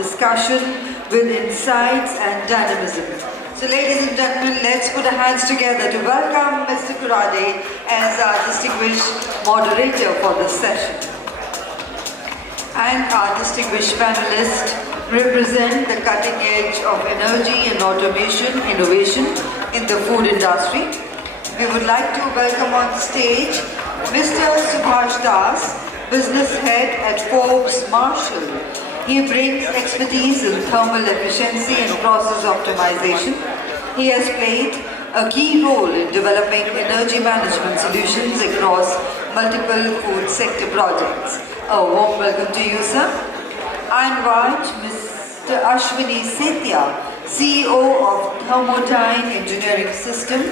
discussion with insights and dynamism. So ladies and gentlemen, let's put our hands together to welcome Mr. Kurade as our distinguished moderator for this session. And our distinguished panelists represent the cutting edge of energy and automation innovation in the food industry. We would like to welcome on stage Mr. Subhasis, Business Head at Forbes Marshall. He brings expertise in thermal efficiency and process optimization. He has played a key role in developing energy management solutions across multiple food sector projects. A warm welcome to you, sir. I invite Mr. Ashwani Setia, CEO of Thermodyne Engineering Systems.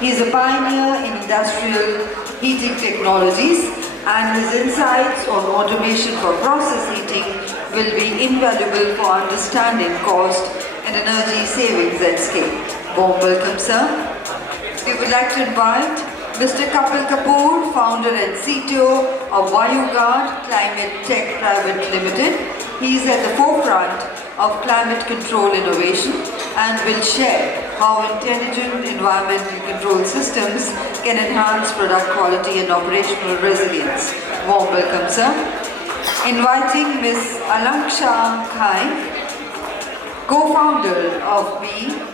He is a pioneer in industrial heating technologies, and his insights on automation for process heating will be invaluable for understanding cost and energy savings at scale. Warm welcome, sir. We would like to invite Mr. Kapoor, founder and CTO of Vayuguard Climate Tech Private Limited. He is at the forefront of climate control innovation and will share how intelligent environmental control systems can enhance product quality and operational resilience. Warm welcome, sir. Inviting Ms. Akanksha Ghai, co-founder of BVeg,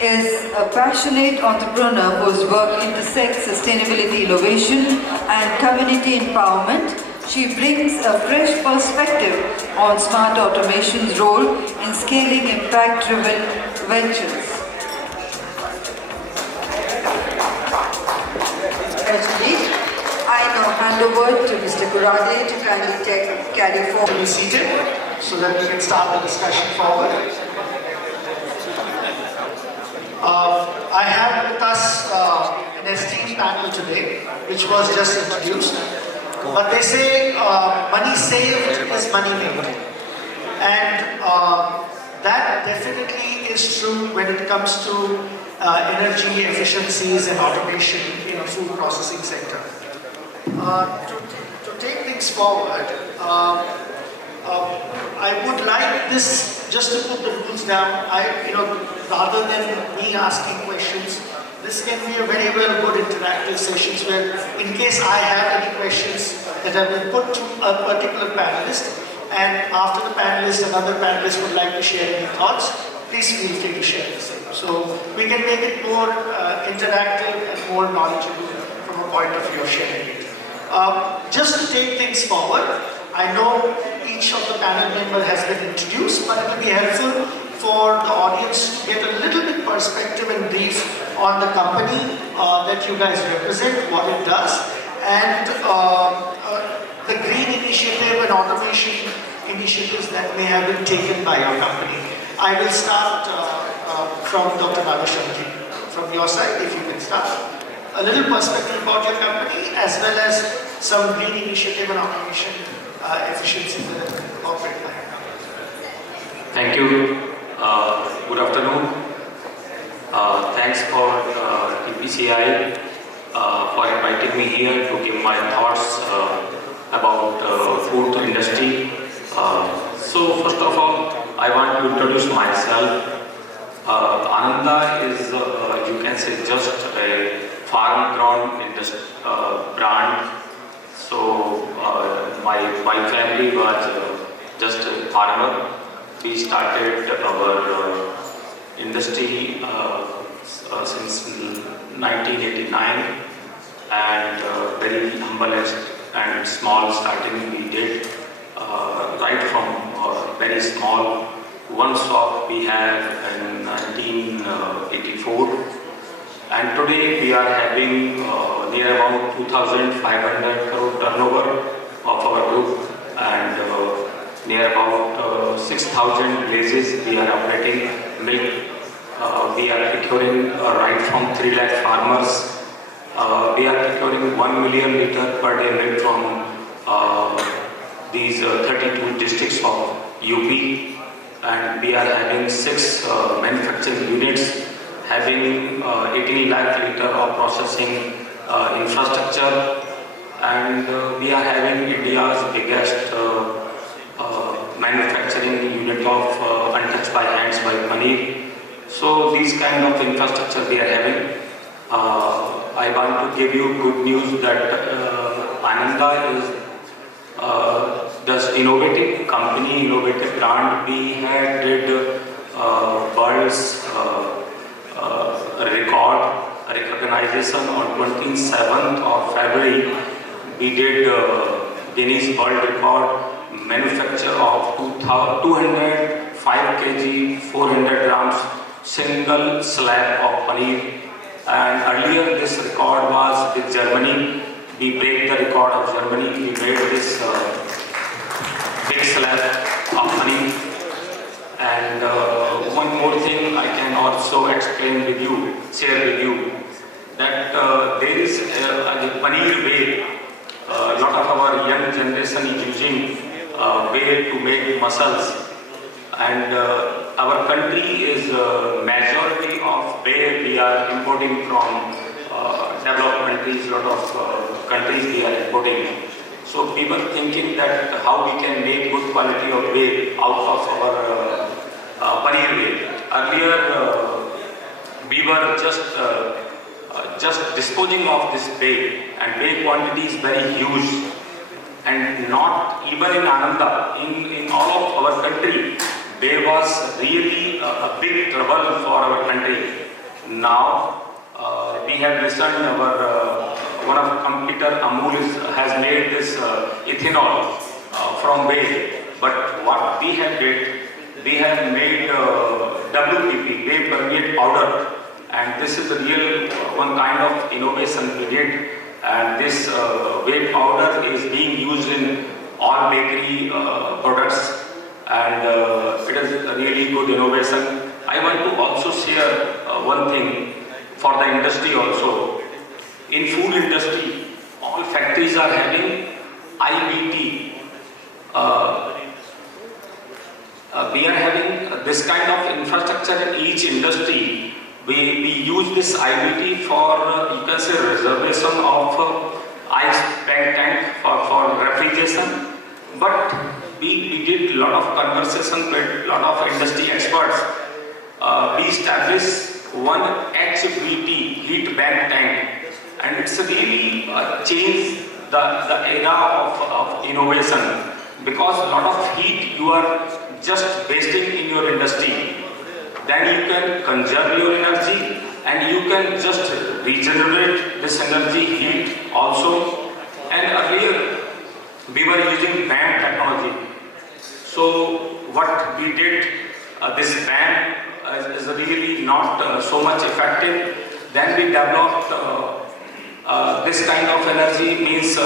is a passionate entrepreneur whose work intersects sustainability innovation and community empowerment. She brings a fresh perspective on smart automation's role in scaling impact-driven ventures. I now hand over to Mr. Kurade to kindly carry forward. Be seated so that we can start the discussion forward. I have with us an esteemed panel today, which was just introduced. But they say money saved is money made. And that definitely is true when it comes to energy efficiencies and automation in the food processing sector. To take things forward, I would like this, just to put the rules down, rather than me asking questions, this can be a very good interactive sessions where, in case I have any questions that have been put to a particular panelist, and after the panelist, another panelist would like to share any thoughts, please feel free to share the same. So we can make it more interactive and more knowledgeable from a point of view of sharing it. Just to take things forward, I know each of the panel members has been introduced, but it will be helpful for the audience to get a little bit perspective and brief on the company that you guys represent, what it does, and the green initiative and automation initiatives that may have been taken by your company. I will start from Dr. Radhey, from your side, if you can start. A little perspective about your company, as well as some green initiative and automation efficiencies that are incorporated by your company. Thank you. Good afternoon. Thanks for TPCI for inviting me here to give my thoughts about food industry. So first of all, I want to introduce myself. Ananda is, you can say, just a farm-grown brand. So my family was just a farmer. We started our industry since 1989, and very humble and small starting we did, right from very small. One shop we had in 1984, and today we are having near about 2,500 crore turnover of our group, and near about 6,000 places we are operating milk. We are procuring right from 3 lakh farmers. We are procuring 1 million liter per day milk from these 32 districts of UP. And we are having 6 manufacturing units having 18 lakh liter of processing infrastructure, and we are having India's biggest manufacturing unit of untouched by hands by paneer. So these kind of infrastructure they are having. I want to give you good news that Ananda is this innovative company, innovative brand. We had did world's record recognition on 27th of February. We did Guinness World Record manufacture of 205 kg, 400 grams single slab of paneer. And earlier this record was with Germany. We break the record of Germany. We made this big slab of paneer. And one more thing I can also explain with you, share with you, that there is the paneer whey. A lot of our young generation is using whey to make muscles. And our country is majority of whey we are importing from developed countries. A lot of countries we are importing. So people thinking that how we can make good quality of whey out of our paneer whey. Earlier we were just disposing of this whey, and whey quantity is very huge. And not even in Ananda, in all of our country, whey was really a big trouble for our country. Now we have listened our one of competitor Amul has made this ethanol from whey. But what we have did, we have made WPP, whey permeate powder, and this is the real one kind of innovation we did. And this whey powder is being used in all bakery products, and it is a really good innovation. I want to also share one thing for the industry also. In food industry, all factories are having IBT. We are having this kind of infrastructure in each industry. We use this IBT for, you can say, reservation of ice bank tank for refrigeration. But we did a lot of conversation with a lot of industry experts. We established one HBT, heat bank tank. And it's really changed the era of innovation, because a lot of heat you are just wasting in your industry. Then you can conserve your energy and you can just regenerate this energy heat also. And earlier we were using BAM technology. So what we did, this BAM is really not so much effective. Then we developed this kind of energy, means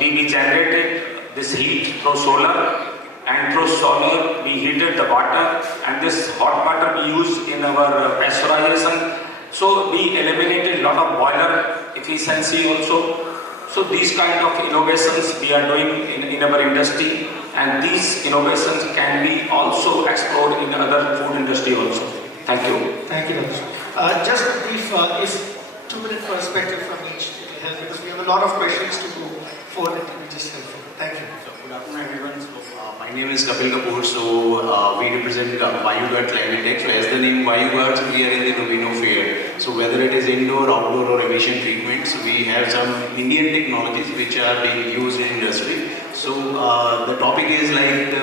we generated this heat through solar, and through solar we heated the water, and this hot water we use in our pasteurization. So we eliminated a lot of boiler efficiency also. So these kind of innovations we are doing in our industry, and these innovations can be also explored in other food industry also. Thank you. Thank you, Dr. Just a brief, if 2-minute perspective from each will help, because we have a lot of questions to go forward. It will be just helpful. Thank you. So, good afternoon, everyone. So, my name is Kapil Kapoor. So we represent Vayuguard Climate Tech. So as the name Vayuguard, so we are in the Domino Fair. So whether it is indoor, outdoor or emission treatments, we have some Indian technologies which are being used in industry. So the topic is like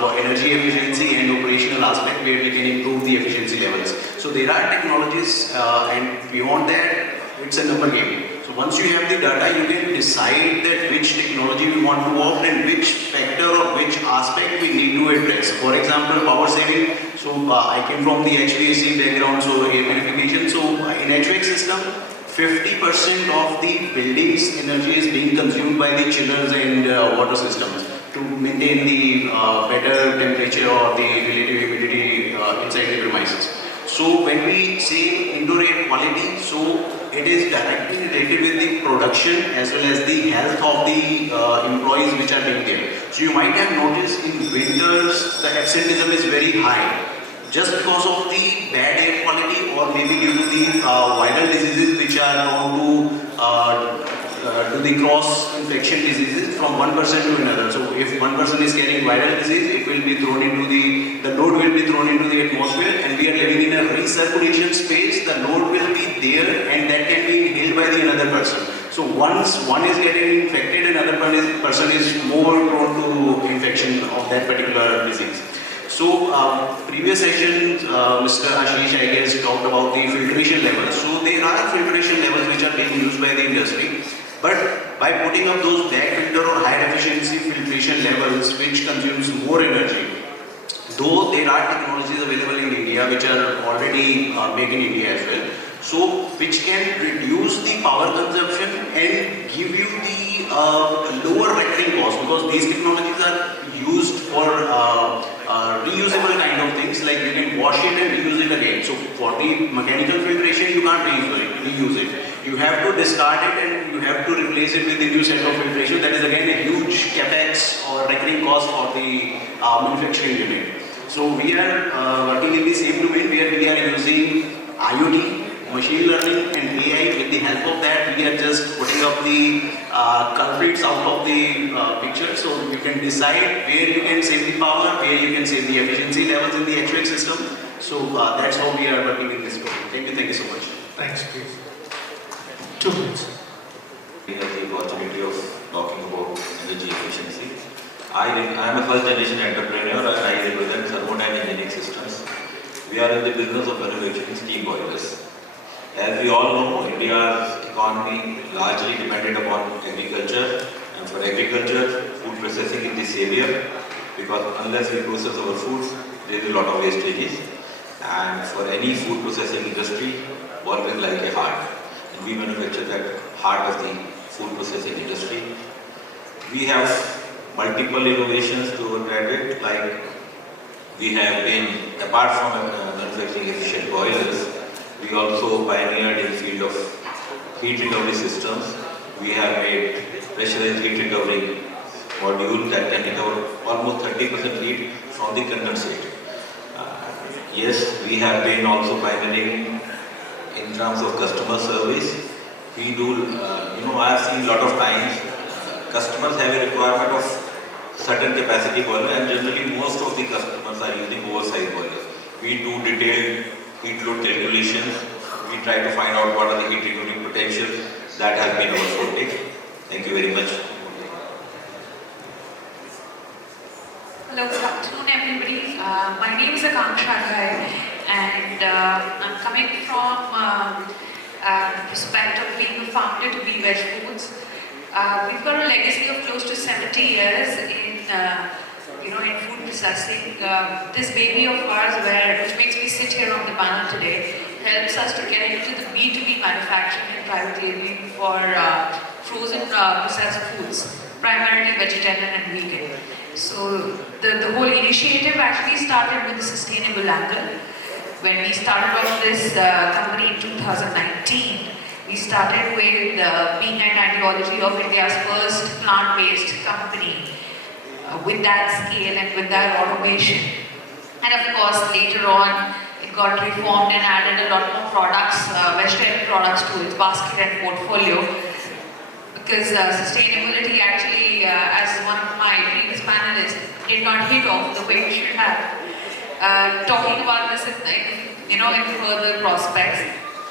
for energy efficiency and operational aspect where we can improve the efficiency levels. So there are technologies and beyond that it's a number game. So once you have the data, you can decide that which technology we want to opt and which factor or which aspect we need to address. For example, power saving. So I came from the HVAC background, so air purification. So in HVAC system, 50% of the building's energy is being consumed by the chillers and water systems to maintain the better temperature or the relative humidity inside the premises. So when we say indoor air quality, so it is directly related with the production as well as the health of the employees which are being there. So you might have noticed in winters the absenteeism is very high, just because of the bad air quality or maybe due to the viral diseases which are known to to the cross-infection diseases from one person to another. So if one person is carrying viral disease, it will be thrown into the load will be thrown into the atmosphere, and we are living in a recirculation space. The load will be there, and that can be inhaled by the another person. So once one is getting infected, another person is more prone to infection of that particular disease. So previous session, Mr. Ashish, I guess, talked about the filtration levels. So there are filtration levels which are being used by the industry. But by putting up those back filter or higher efficiency filtration levels which consumes more energy, though there are technologies available in India which are already made in India as well, so which can reduce the power consumption and give you the lower recurring cost, because these technologies are used for reusable kind of things, like you can wash it and reuse it again. So for the mechanical filtration, you can't reuse it. You have to discard it and you have to replace it with a new set of filtration. That is again a huge capex or recurring cost for the manufacturing unit. So we are working in the same domain where we are using IoT, machine learning and AI. With the help of that, we are just putting up the culprits out of the picture, so you can decide where you can save the power, where you can save the efficiency levels in the HVAC system. So that's how we are working in this domain. Thank you so much. Thanks, please. 2 minutes. We have the opportunity of talking about energy efficiency. I am a first generation entrepreneur and I represent Thermodyne engineering systems. We are in the business of manufacturing steam boilers. As we all know, India's economy largely depended upon agriculture, and for agriculture, food processing is the savior, because unless we process our foods, there is a lot of wastages. And for any food processing industry, work is like a heart. And we manufacture that heart of the food processing industry. We have multiple innovations to look at it, like we have been, apart from manufacturing efficient boilers, we also pioneered in the field of heat recovery systems. We have made pressurized heat recovery module that can recover almost 30% heat from the condensate. Yes, we have been also pioneering in terms of customer service. We do, I have seen a lot of times customers have a requirement of certain capacity boiler, and generally most of the customers are using oversized boilers. We do detailed heat load calculations. We try to find out what are the heat recovery potentials. That has been our forte. Thank you very much. Hello, good afternoon everybody. My name is Akanksha, Ghai, and I'm coming from the perspective of being a founder to BVeg Foods. We've got a legacy of close to 70 years in food processing. This baby of ours, which makes me sit here on the panel today, helps us to get into the B2B manufacturing and private labeling for frozen processed foods, primarily vegetarian and vegan. So the whole initiative actually started with the sustainable angle. When we started off this company in 2019, we started with being an ideology of India's first plant-based company with that scale and with that automation. And of course, later on, it got reformed and added a lot more products, vegetarian products to its basket and portfolio. Because sustainability actually, as one of my previous panelists did not hit off the way we should have. Talking about this in further prospects,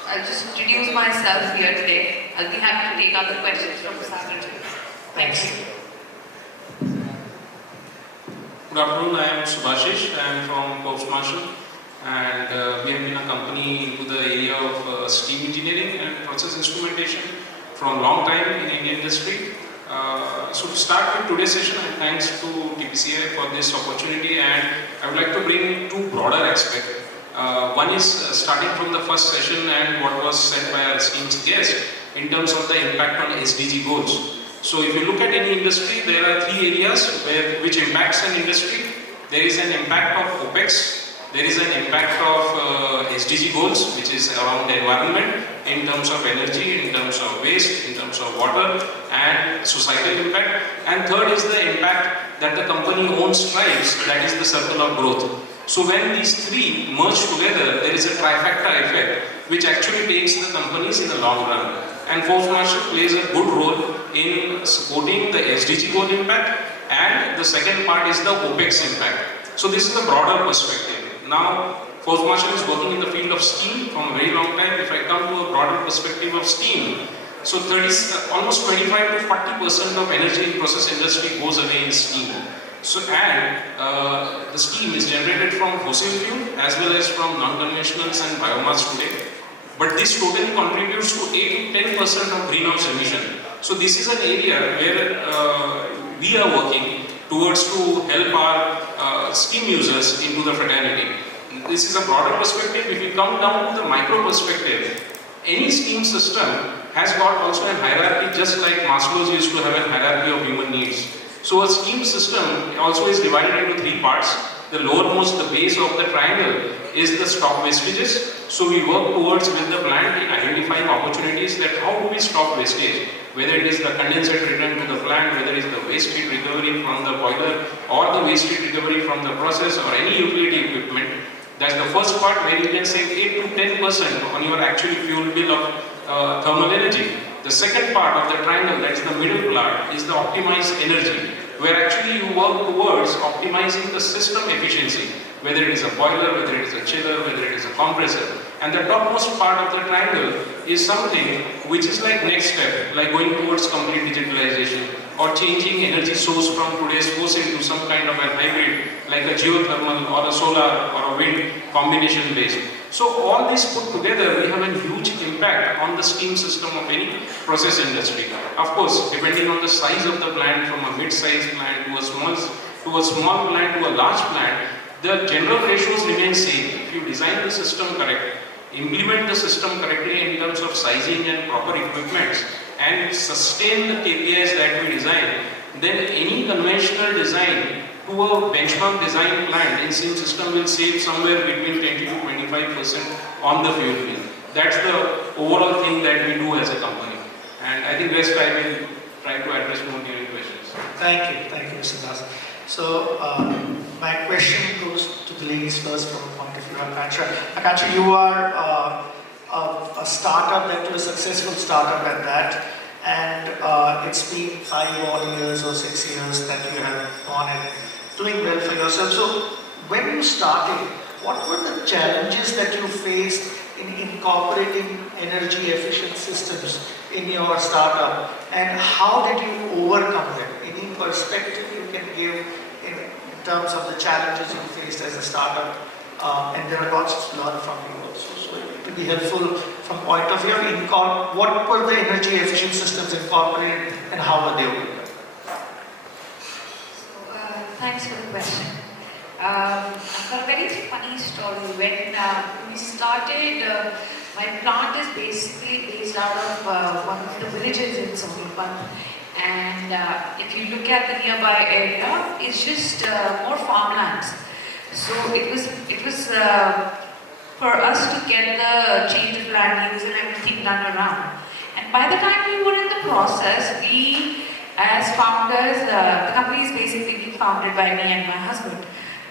I'll just introduce myself here today. I'll be happy to take other questions from Sagar. Thank you. Good afternoon, I am Subhasis. I am from Forbes and we have been a company into the area of steam engineering and process instrumentation from a long time in Indian industry. So to start with today's session, and thanks to TPCI for this opportunity, and I would like to bring two broader aspects. One is starting from the first session and what was said by our esteemed guest in terms of the impact on SDG goals. So if you look at any industry, there are three areas which impacts an industry. There is an impact of OPEX, there is an impact of SDG goals, which is around the environment, in terms of energy, in terms of waste, in terms of water, and societal impact. And third is the impact that the company owns drives, that is the circle of growth. So when these three merge together, there is a trifecta effect which actually takes the companies in the long run. and Forbes Marshall plays a good role in supporting the SDG goal impact, and the second part is the OPEX impact. So this is a broader perspective. Now, Forbes Marshall is working in the field of steam from a very long time. If I come to a broader perspective of steam, so almost 25 to 40% of energy in process industry goes away in steam. So, and the steam is generated from fossil fuel as well as from non-conventionals and biomass today. But this totally contributes to 8 to 10% of greenhouse emission. So this is an area where we are working towards to help our steam users into the fraternity. This is a broader perspective. If you come down to the micro perspective, any steam system has got also a hierarchy, just like Maslow's used to have a hierarchy of human needs. So a steam system also is divided into 3 parts. The lowermost, the base of the triangle, is the stop wastages. So we work towards with the plant in identifying opportunities that how do we stop wastage, whether it is the condensate return to the plant, whether it is the waste heat recovery from the boiler or the waste heat recovery from the process or any utility equipment. That's the first part where you can save 8 to 10% on your actual fuel bill of thermal energy. The second part of the triangle, that's the middle part, is the optimized energy, where actually you work towards optimizing the system efficiency, whether it is a boiler, whether it is a chiller, whether it is a compressor. And the topmost part of the triangle is something which is like next step, like going towards complete digitalization or changing energy source from today's fossil to some kind of a hybrid, like a geothermal or a solar or a wind combination based. So all this put together, we have a huge impact on the steam system of any process industry. Of course, depending on the size of the plant, from a mid-sized plant to a small plant to a large plant, the general ratios remain same. If you design the system correct, implement the system correctly in terms of sizing and proper equipments, and sustain the KPIs that we design, then any conventional design to a benchmark design plant in same system will save somewhere between 20 to 25% on the fuel bill. That's the overall thing that we do as a company. And I think rest I will try to address more during questions. Thank you, Mr. Das. So, my question goes to the ladies first from the point of view of Akanksha. Akanksha, you are a startup, that was a successful startup at that, and it's been 5 odd years or 6 years that you have gone and doing well for yourself. So, when you started, what were the challenges that you faced in incorporating energy efficient systems in your startup, and how did you overcome them? Any perspective you can give in terms of the challenges you faced as a startup? And there are lots to learn from you also, so it will be helpful from point of view of what were the energy efficient systems incorporated and how were they overcome? Thanks for the question. I've got a very funny story. When we started, my plant is basically based out of one of the villages in Suman. And if you look at the nearby area, it's just more farmlands. So it was for us to get the change of land use and everything done around. And by the time we were in the process, we as founders, the company is basically being founded by me and my husband.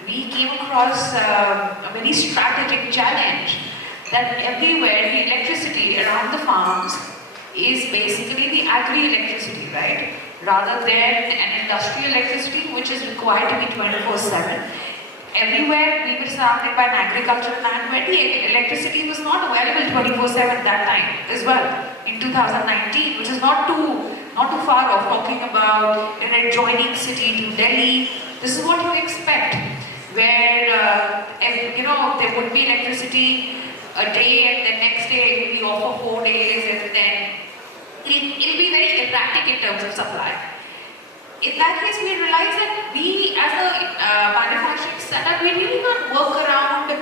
We came across a very strategic challenge that everywhere the electricity around the farms is basically the agri-electricity, right? Rather than an industrial electricity which is required to be 24/7. Everywhere we were surrounded by an agricultural land where the electricity was not available 24/7 that time as well. In 2019, which is not too far off, talking about an adjoining city to Delhi. This is what you expect, where there would be electricity a day and the next day it will be off for 4 days, and then it'll be very erratic in terms of supply. In that case, we realized that we, as a manufacturing setup, we really can't work around, with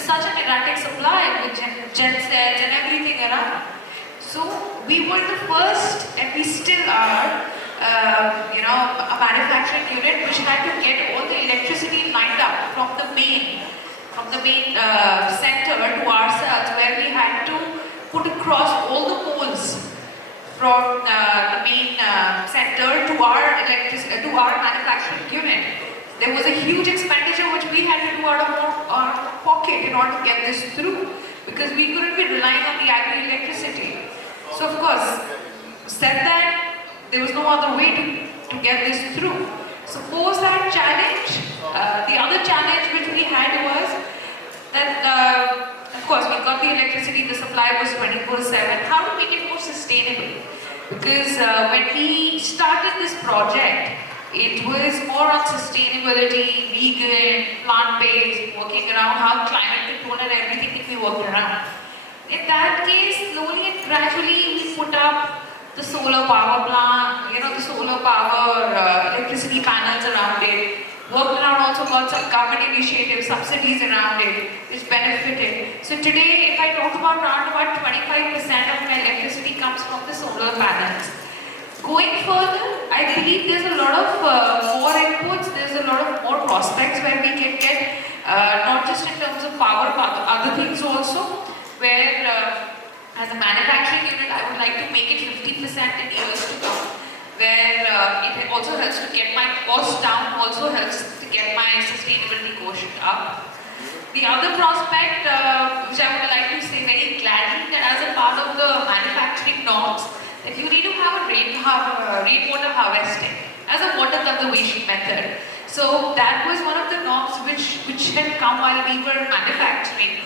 such an erratic supply, with gensets and everything around. So we were the first, and we still are, a manufacturing unit which had to get all the electricity lined up from the main center to ourselves, where we had to put across all the poles from the main center to our manufacturing unit. There was a huge expenditure which we had to do out of our pocket in order to get this through. because we couldn't be relying on the agri electricity. So of course, said that there was no other way to get this through. So post that challenge, the other challenge which we had was that of course we got the electricity, the supply was 24/7. How to make it more sustainable? Because when we started this project, it was more on sustainability, vegan, plant-based, working around how climate control and everything can be worked around. In that case, slowly and gradually we put up the solar power plant, the solar power electricity panels around it, worked around, also got some government initiatives, subsidies around it, which benefited. So today, if I talk about around 25% of my electricity comes from the solar panels. Going further, I believe there's a lot of more inputs, there's a lot of more prospects where we can get, not just in terms of power, but other things also, where as a manufacturing unit, I would like to make it 50% in years to come, where it also helps to get my cost down, also helps to get my sustainability quotient up. The other prospect, which I would like to say very gladly, that as a part of the manufacturing norms, that you need to have a rainwater harvesting as a water conservation method. So that was one of the norms which had come while we were manufacturing.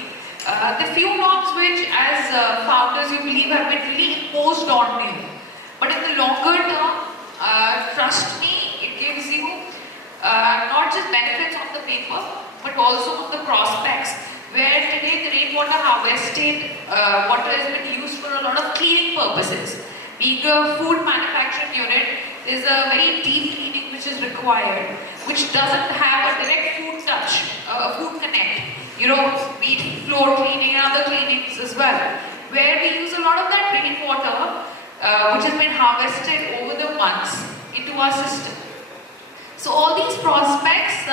The few norms which as founders you believe have been really imposed on you. But in the longer term, trust me, it gives you not just benefits on the paper, but also on the prospects. Where today the rainwater harvested water has been used for a lot of cleaning purposes. Being a food manufacturing unit, there's a very deep cleaning which is required, which doesn't have a direct food touch, a food connect. Be it floor cleaning and other cleanings as well, where we use a lot of that rainwater, which has been harvested over the months into our system. So all these prospects,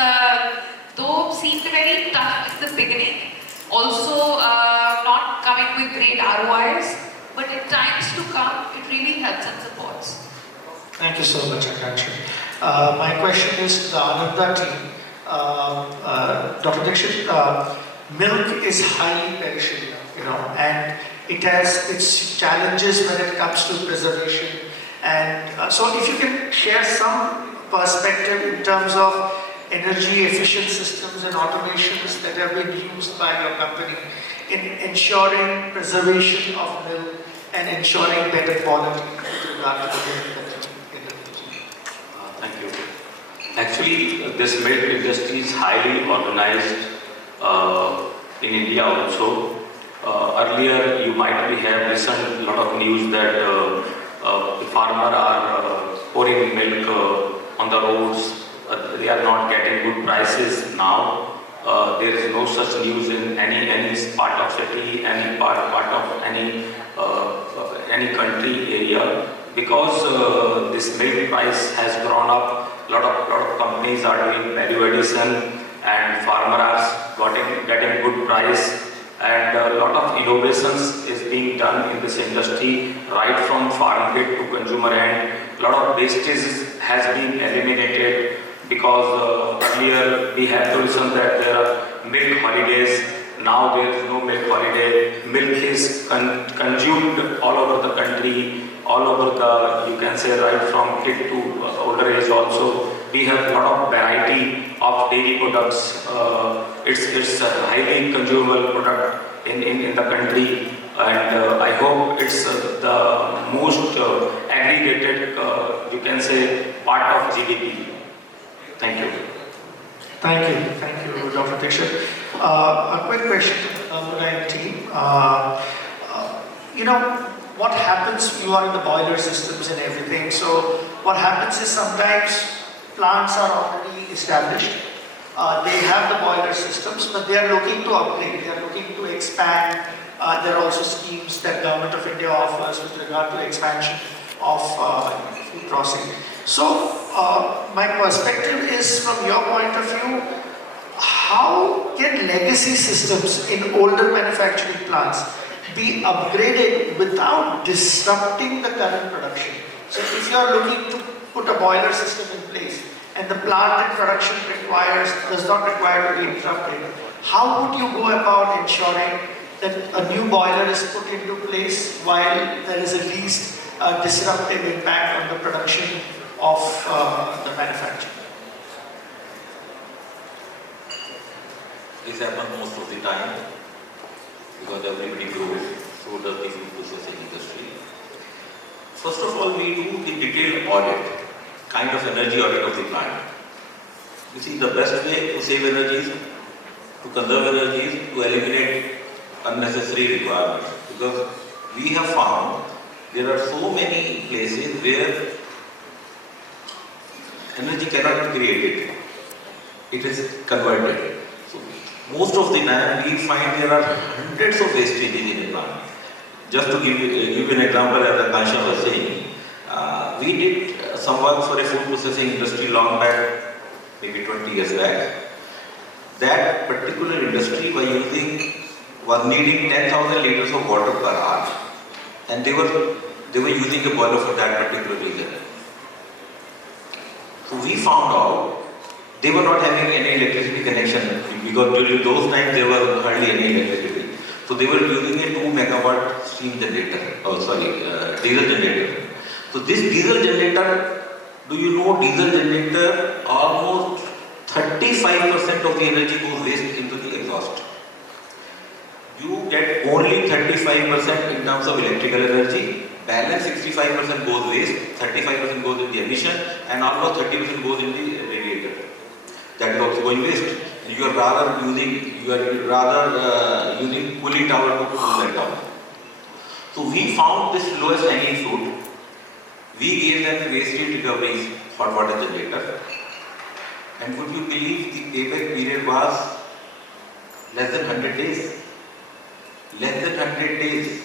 though seemed very tough in the beginning, also not coming with great ROIs, but in times to come, it really helps and supports. Thank you so much, Akanksha. My question is to the Ananda team. Dr. Dixit, milk is highly perishable, and it has its challenges when it comes to preservation. And so if you can share some perspective in terms of energy efficient systems and automations that have been used by your company in ensuring preservation of milk and ensuring better quality with regard to the milk that you using. Thank you. Actually, this milk industry is highly organized in India also. Earlier, you might have listened a lot of news that the farmers are pouring milk on the roads. They are not getting good prices now. There is no such news in any part of city, any part of any country area, because this milk price has grown up. Lot of companies are doing value addition, and farmers are getting good price, and a lot of innovations is being done in this industry, right from farm gate to consumer end. A lot of wastage has been eliminated, because earlier we had to listen that there are milk holidays. Now there is no milk holiday. Milk is consumed all over the country, all over the, you can say, right from kid to older age also. We have a lot of variety of dairy products. It's a highly consumable product in the country, and I hope it's the most aggregated, you can say, part of GDP. Thank you. Thank you, Dr. Dixit. A quick question to the Thermodyne team. What happens, you are in the boiler systems and everything, so what happens is sometimes plants are already established. They have the boiler systems, but they are looking to upgrade, they are looking to expand. There are also schemes that Government of India offers with regard to expansion of food processing. So, my perspective is, from your point of view, how can legacy systems in older manufacturing plants be upgraded without disrupting the current production? So if you are looking to put a boiler system in place and the plant and production does not require to be interrupted, how would you go about ensuring that a new boiler is put into place while there is a least disruptive impact on the production of the manufacturer. This happens most of the time because everybody grows, so does the food processing industry. First of all, we do the detailed audit, kind of energy audit of the plant. You see, the best way to save energy is to conserve energy is to eliminate unnecessary requirements. Because we have found there are so many places where energy cannot be created, it is converted. So most of the time we find there are hundreds of wastages in a plant. Just to give you an example, as Akanksha was saying, we did some work for a food processing industry long back, maybe 20 years back. That particular industry was needing 10,000 liters of water per hour, and they were using a boiler for that particular reason. So we found out they were not having any electricity connection because during those times there was hardly any electricity. So they were using a 2 megawatt steam generator, diesel generator. So this diesel generator, do you know diesel generator, almost 35% of the energy goes waste into the exhaust. You get only 35% in terms of electrical energy, balance 65% goes waste, 35% goes in the emission, and almost 30% goes in the radiator. That is also going waste. You are rather using cooling tower to cool that down. So we found this lowest hanging fruit. We gave them the waste heat recovery hot water generator. And would you believe the payback period was less than 100 days? Less than 100 days.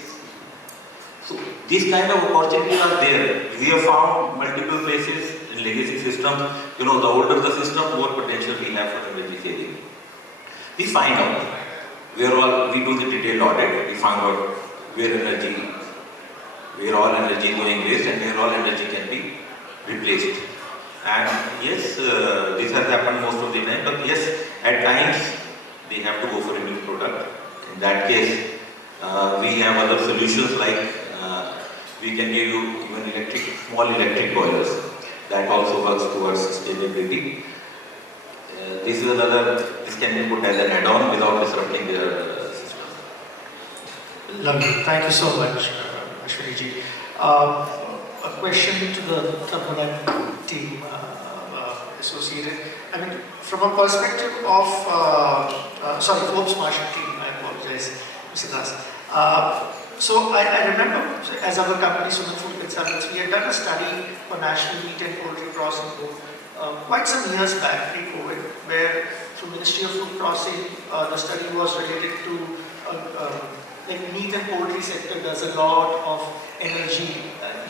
So these kind of opportunities are there. We have found multiple places in legacy systems. You know, the older the system, more potential we have for energy saving. We find out we do the detailed audit. We find out where all energy is going waste and where all energy can be replaced. And yes, this has happened most of the time, but yes, at times they have to go for a new product. In that case, we have other solutions like we can give you even small electric boilers. That also works towards sustainability. This can be put as an add-on without disrupting their system. Lovely. Thank you so much, Ashwani ji. A question to the Thermodyne team associated. I mean, from a perspective of, Forbes Marshall team, I apologize, Mr. Das. So I remember, as our company, Suman Food Consultants, we had done a study for National Meat and Poultry Processing Board quite some years back, pre-COVID, where through Ministry of Food Processing, the study was related to like meat and poultry sector does a lot of energy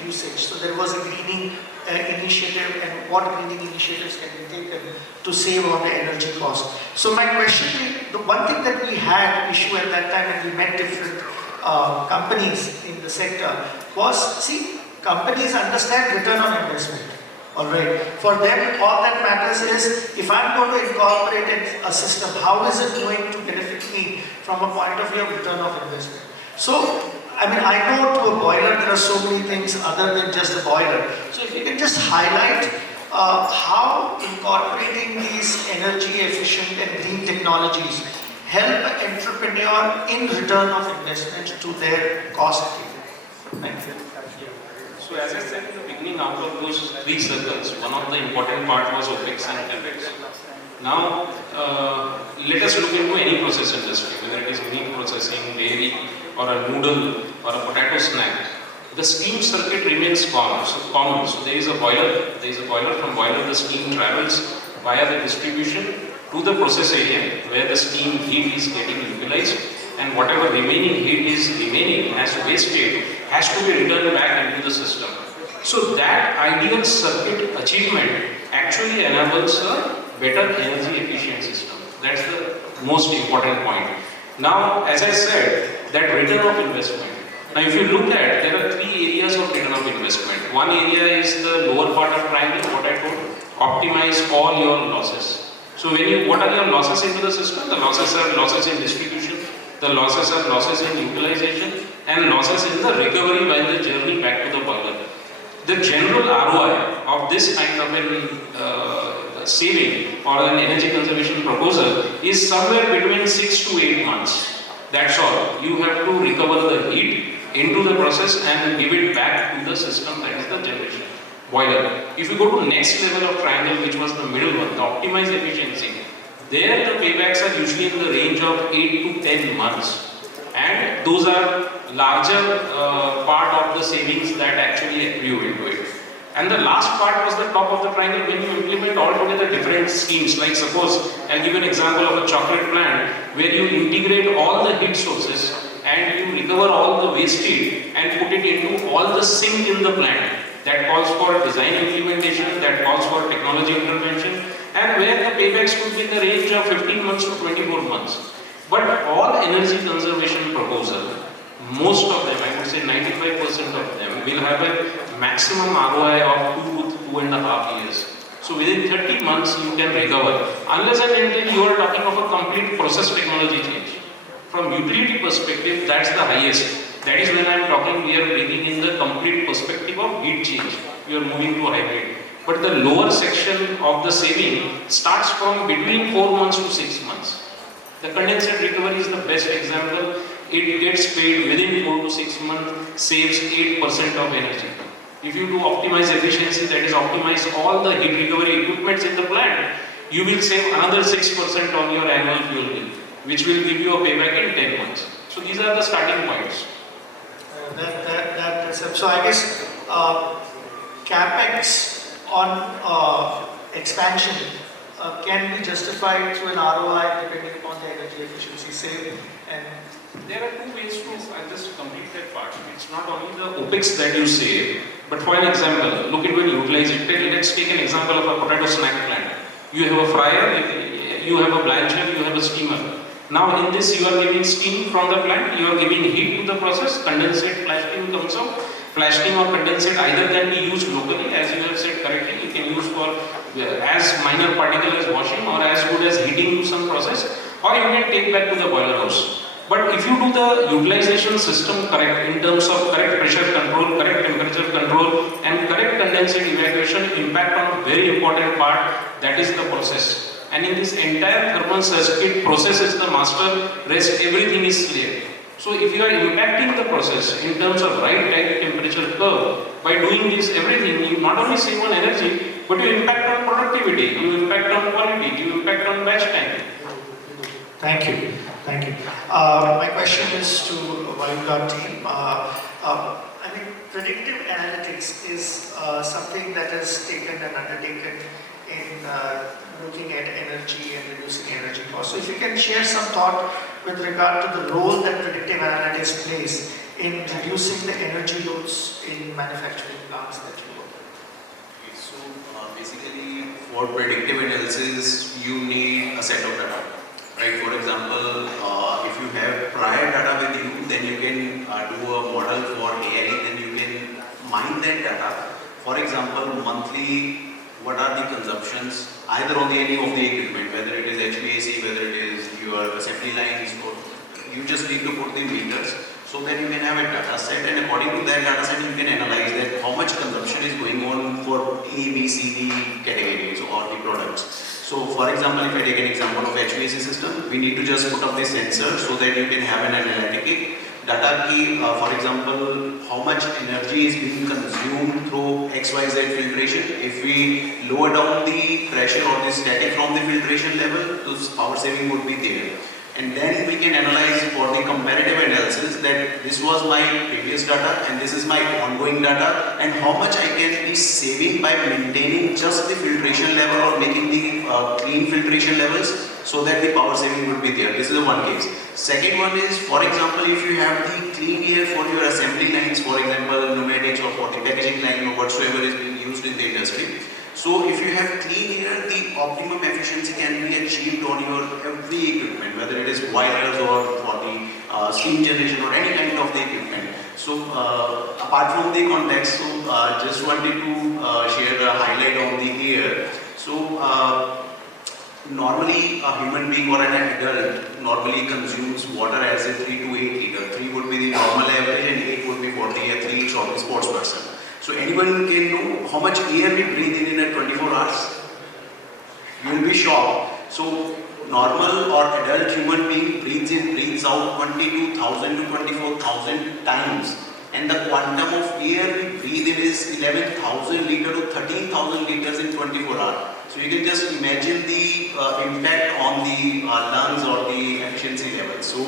usage. So there was a greening initiative, and what greening initiatives can be taken to save on the energy cost. So my question is, the one thing that we had issue at that time, and we met different companies in the sector, was, see, companies understand return on investment. Alright, for them all that matters is, if I'm going to incorporate a system, how is it going to benefit me from a point of view of return of investment? So, I mean, I know to a boiler there are so many things other than just a boiler. So if you can just highlight how incorporating these energy efficient and green technologies help an entrepreneur in return of investment to their cost. Thank you. So as I said in the beginning, out of those three circles, one of the important part was OPEX and CAPEX. Now, let us look into any process industry, whether it is meat processing, dairy, or a noodle, or a potato snack. The steam circuit remains common. So there is a boiler. From boiler, the steam travels via the distribution to the process area, where the steam heat is getting utilized, and whatever remaining heat is remaining as wastage has to be returned back into the system. So that ideal circuit achievement actually enables a better energy efficient system. That's the most important point. Now, as I said, that return of investment. Now, if you look at, there are three areas of return of investment. One area is the lower part of triangle, what I told, optimize all your losses. So what are your losses into the system? The losses are losses in distribution, The losses are losses in utilization and losses in the recovery while the journey back to the boiler. The general ROI of this kind of an saving or an energy conservation proposal is somewhere between 6 to 8 months. That's all. You have to recover the heat into the process and give it back to the system, that is the generation boiler. If you go to next level of triangle, which was the middle one, the optimized efficiency, there the paybacks are usually in the range of 8 to 10 months, and those are larger part of the savings that actually accrue into it. And the last part was the top of the triangle when you implement altogether different schemes. Like suppose, I'll give you an example of a chocolate plant where you integrate all the heat sources and you recover all the waste heat and put it into all the sink in the plant. That calls for design implementation, that calls for technology intervention, and where the paybacks could be in the range of 15 months to 24 months. But all energy conservation proposals, most of them, I would say 95% of them, will have a maximum ROI of 2 to 2.5 years. So within 30 months you can recover, unless and until you are talking of a complete process technology change. From utility perspective, that's the highest. That is when I am talking, we are bringing in the complete perspective of heat change. We are moving to hybrid. But the lower section of the saving starts from between 4 months to 6 months. The condensate recovery is the best example. It gets paid within 4 to 6 months, saves 8% of energy. If you do optimize efficiency, that is optimize all the heat recovery equipments in the plant, you will save another 6% on your annual fuel bill, which will give you a payback in 10 months. So these are the starting points. So I guess capex on expansion can be justified through an ROI depending upon the energy efficiency saved. And there are two ways to, I'll just complete that part. It's not only the OPEX that you save, but for an example, look at when you utilize it. Let's take an example of a potato snack plant. You have a fryer, you have a blancher, you have a steamer. Now in this you are giving steam from the plant, you are giving heat to the process, condensate, flashing comes out. Flashing or condensate either can be used locally, as you have said correctly, you can use for as minor particle as washing or as good as heating some process, or you can take back to the boiler house. But if you do the utilization system correct in terms of correct pressure control, correct temperature control and correct condensate evacuation, impact on a very important part, that is the process. And in this entire thermal circuit, process is the master, rest everything is slave. So if you are impacting the process in terms of right type temperature curve, by doing this everything, you not only save on energy, but you impact on productivity, you impact on quality, you impact on batch time. Thank you. Thank you. My question is to Vayuguard team. I mean, predictive analytics is something that is taken and undertaken in looking at energy and reducing energy costs. So if you can share some thought with regard to the role that predictive analytics plays in reducing the energy loads in manufacturing plants that you work with. So basically for predictive analysis, you need a set of data. Right? For example, if you have prior data with you, then you can do a model for AI, then you can mine that data. For example, monthly, what are the consumptions, either on any of the equipment, whether it is HVAC, whether it is your assembly lines, or you just need to put the meters, so then you can have a data set, and according to that data set, you can analyze that how much consumption is going on for A, B, C, D categories or the products. So for example, if I take an example of HVAC system, we need to just put up the sensor so that you can have an analytic data key, for example, how much energy is being consumed through XYZ filtration. If we lower down the pressure or the static from the filtration level, so power saving would be there. And then we can analyze for the comparative analysis that this was my previous data and this is my ongoing data, and how much I can be saving by maintaining just the filtration level or making the clean filtration levels, so that the power saving would be there. This is the one case. Second one is, for example, if you have the clean air for your assembly lines, for example, pneumatics or for the packaging line or whatsoever is being used in the industry. So if you have clean air, the optimum efficiency can be achieved on your every equipment, whether it is boilers or for the steam generation or any kind of the equipment. So apart from the context, so just wanted to share a highlight on the air. So normally a human being or an adult normally consumes water as a 3 to 8 liter. 3 would be the normal average and 8 would be for the athletes or the sports person. So anyone can know how much air we breathe in a 24 hours? You will be shocked. So normal or adult human being breathes in, breathes out 22,000 to 24,000 times. And the quantum of air we breathe in is 11,000 liters to 13,000 liters in 24 hours. So you can just imagine the impact on the lungs or the efficiency level. So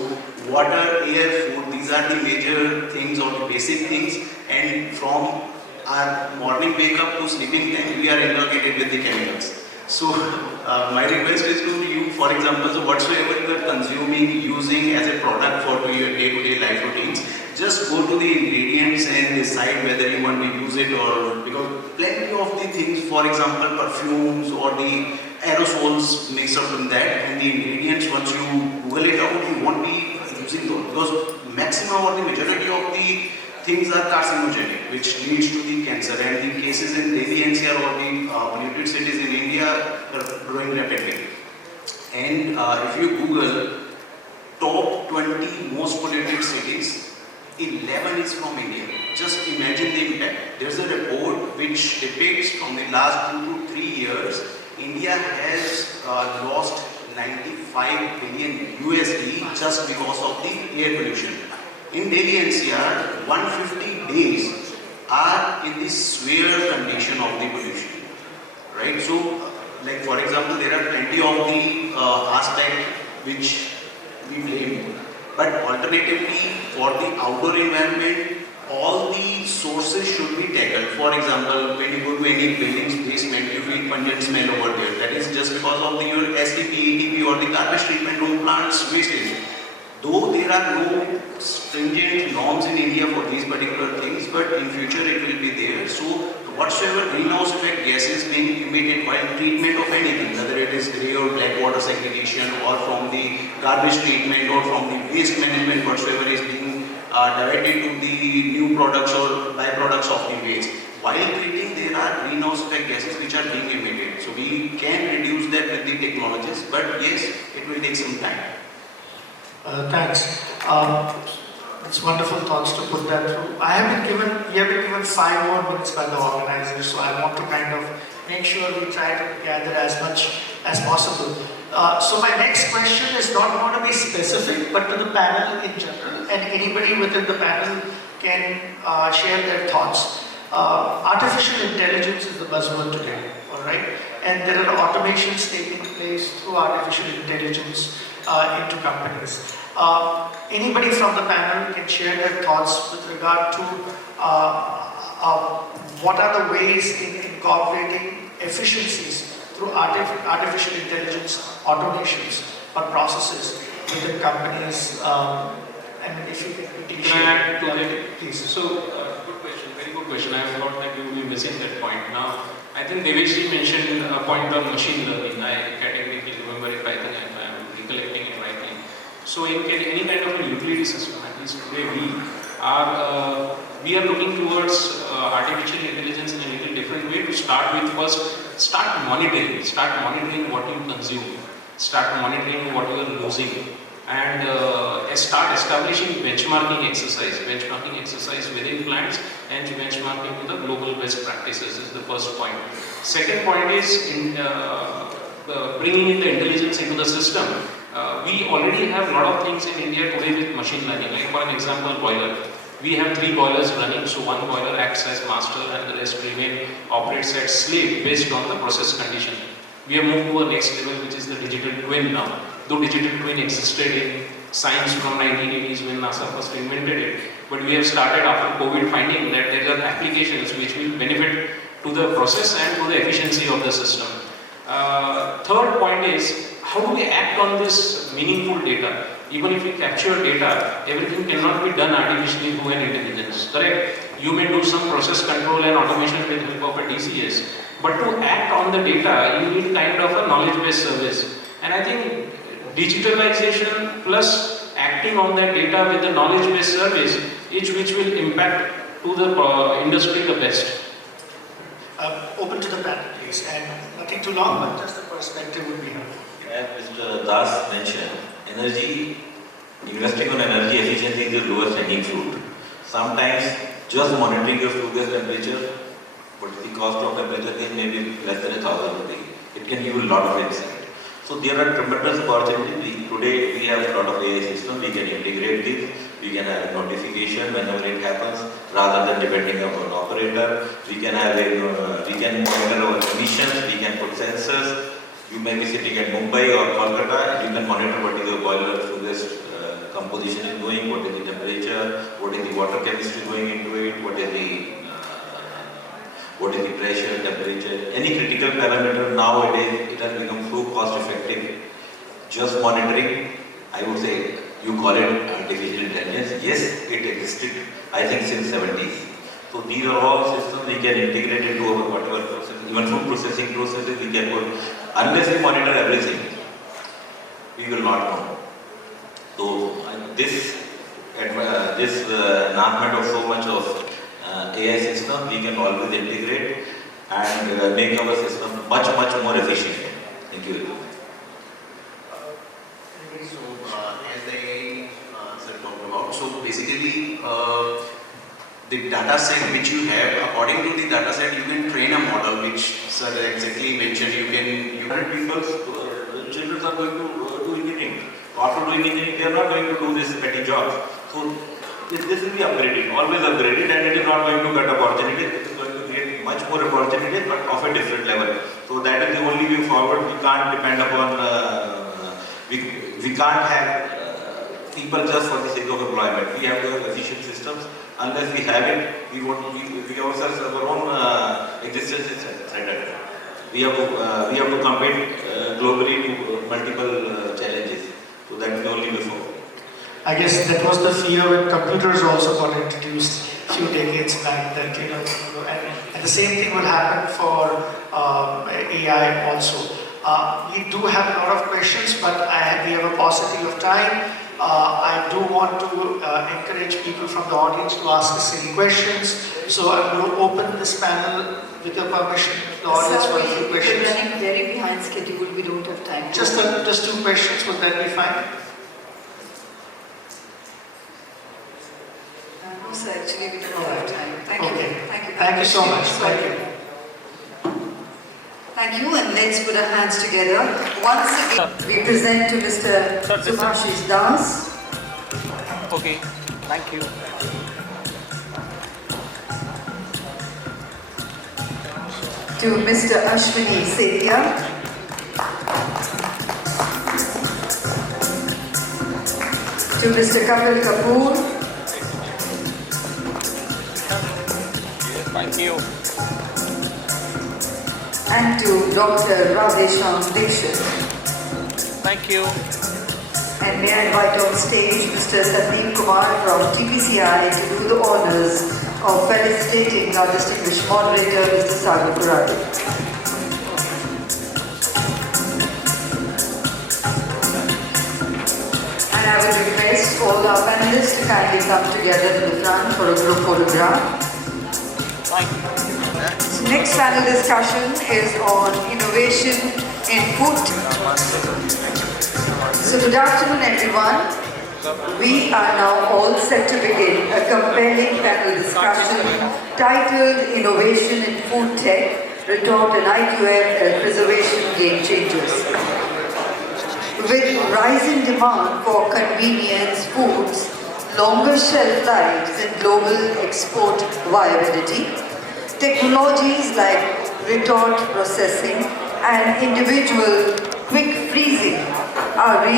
water, air, food, these are the major things or the basic things. And from our morning wake up to sleeping time, we are inculcated with the chemicals. So my request is to you, for example, so whatsoever you are consuming, using as a product for your day-to-day life routines, just go to the ingredients and decide whether you want to use it or, because plenty of the things, for example, perfumes or the aerosols mixed up in that, and the ingredients, once you Google it out, you won't be using those, because maximum or the majority of the things are carcinogenic, which leads to the cancer, and the cases in Delhi NCR or the polluted cities in India are growing rapidly. And if you Google top 20 most polluted cities, 11 is from India. Just imagine the impact. There's a report which depicts from the last 2 to 3 years, India has lost 95 billion USD just because of the air pollution. In Delhi NCR, 150 days are in the severe condition of the pollution, right? So, like for example, there are plenty of the aspects which we blame, but alternatively, for the outdoor environment, all the sources should be tackled. For example, when you go to any building's basement, you feel pungent smell over there. That is just because of your SDP, ATP or the garbage treatment room plants wastage. Though there are no stringent norms in India for these particular things, but in future it will be there. So whatsoever greenhouse effect gases being emitted while treatment of anything, whether it is grey or black water segregation or from the garbage treatment or from the waste management, whatsoever is being diverted to the new products or byproducts of the waste. While treating, there are greenhouse effect gases which are being emitted. So we can reduce that with the technologies, but yes, it will take some time. Thanks. It's wonderful thoughts to put that through. We have been given 5 more minutes by the organizers, so I want to kind of make sure we try to gather as much as possible. So my next question is not going to be specific, but to the panel in general, and anybody within the panel can share their thoughts. Artificial intelligence is the buzzword today, all right? And there are automations taking place through artificial intelligence into companies. Anybody from the panel can share their thoughts with regard to what are the ways in incorporating efficiencies through artificial intelligence automations or processes within companies. And if you can quickly share. Please. So, good question, very good question. I thought that you will be missing that point. Now, I think Deveshji mentioned a point on machine learning. I categorically remember it, I think I am recollecting it rightly. So in any kind of a utility system, at least today we are looking towards artificial intelligence in a little different way to start with. First, start monitoring what you consume, start monitoring what you are losing, and start establishing benchmarking exercise within plants and benchmarking to the global best practices is the first point. Second point is bringing in the intelligence into the system. We already have a lot of things in India today with machine learning. Like for an example, boiler. We have 3 boilers running, so one boiler acts as master and the rest operates as slave based on the process condition. We have moved to a next level, which is the digital twin now. Though digital twin existed in science from 1980s when NASA first invented it, but we have started after COVID finding that there are applications which will benefit to the process and to the efficiency of the system. Third point is, how do we act on this meaningful data? Even if we capture data, everything cannot be done artificially through an intelligence, correct? You may do some process control and automation with the help of a DCS, but to act on the data, you need kind of a knowledge-based service. And I think digitalization plus acting on that data with the knowledge-based service, which will impact to the industry the best. Open to the panel, please, and nothing too long, but just the perspective would be helpful. As Mr. Das mentioned, investing on energy efficiency is the lowest hanging fruit. Sometimes just monitoring your flue gas temperature, what is the cost of temperature change, maybe less than 1,000 rupees. It can give you a lot of insight. So there are tremendous opportunities. Today we have a lot of AI systems. We can integrate this. We can have notification whenever it happens, rather than depending on an operator. We can have we can monitor our emissions. We can put sensors. You may be sitting at Mumbai or Kolkata. You can monitor what is your boiler flue gas composition is going, what is the temperature, what is the water chemistry going into it, what is the pressure, temperature, any critical parameter. Nowadays it has become so cost effective. Just monitoring, I would say, you call it artificial intelligence. Yes, it existed, I think, since 70s. So these are all systems we can integrate into our whatever process, even food processing processes we can put. Unless we monitor everything, we will not know. So this enhancement of so much of AI system, we can always integrate and make our system much more efficient. Thank you. So as the AI sir talked about, so basically the data set which you have, according to the data set, you can train a model which sir exactly mentioned. You can Children are going to do engineering. After doing engineering, they are not going to do this petty job. So this will be upgraded, always upgraded, and it is not going to get opportunity. It is going to create much more opportunities, but of a different level. So that is the only way forward. We can't depend upon. We can't have people just for the sake of employment. We have to have efficient systems. Unless we have it, we ourselves, our own existence is threatened. We have to compete globally to multiple challenges. So that is the only way forward. I guess that was the fear when computers also got introduced a few decades back, that and the same thing will happen for AI also. We do have a lot of questions, but we have a paucity of time. I do want to encourage people from the audience to ask us any questions. So I'm going to open this panel with your permission to the audience for a few questions. We're running very behind schedule. We don't have time. Just 2 questions, would that be fine? No, sir, actually we don't have time. Thank you. Thank you. Thank you so much. Thank you. Thank you, and let's put our hands together. Once again, we present to Mr. Subhasis Das. Okay, thank you. To Mr. Ashwani Setia. To Mr. Kapoor. Thank you. And to Dr. Radhey Dixit. Thank you. And may I invite on stage Mr. Kumar from TPCI to do the honors of felicitating our distinguished moderator, Mr. Sagar Kurade. And I would request all our panelists to kindly come together to the front for a group photograph. Thank you. Next panel discussion is on innovation in food. So good afternoon everyone. We are now all set to begin a compelling panel discussion titled Innovation in Food Tech, Retort and IQF Preservation Game Changers. With rising demand for convenience foods, longer shelf lives and global export viability, technologies like retort processing and individual quick freezing are